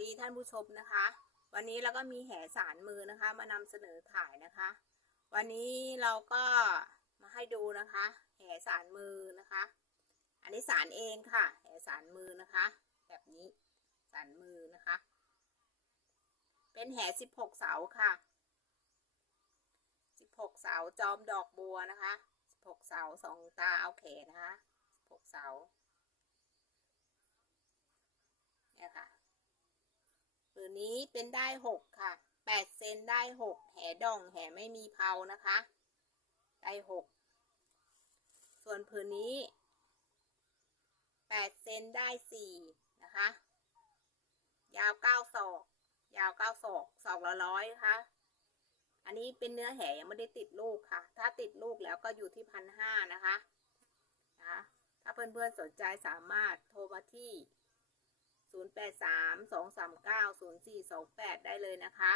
ดีท่านผู้ชมนะคะ วันนี้เราก็มีแห่สารมือนะคะ มานำเสนอถ่ายนะคะ วันนี้เราก็มาให้ดูนะคะ แห่สารมือนะคะ อันนี้สารเองค่ะ แห่สารมือนะคะ แบบนี้สารมือนะคะ เป็นแห่สิบหกเสาค่ะสิบหกเสาจอมดอกบัวนะคะสิบหกเสาสองตาเอาแขนนะคะสิบหกเสา เนี่ยค่ะผื นนี้เป็นได้หกค่ะแปดเซนได้หกแหดองแหไม่มีเพานะคะ ได้หกส่วนผืนนี้แปดเซนได้สี่นะคะ ยาวเก้าศอก ยาวเก้าศอกศอกละร้อยนะคะอันนี้เป็นเนื้อแหยังไม่ได้ติดลูกค่ะ ถ้าติดลูกแล้วก็อยู่ที่พันห้านะคะนะคะถ้าเพื่อนๆสนใจสามารถโทรมาที่ แปดสามสองสามเก้าศูนย์สี่สองแปดได้เลยนะคะ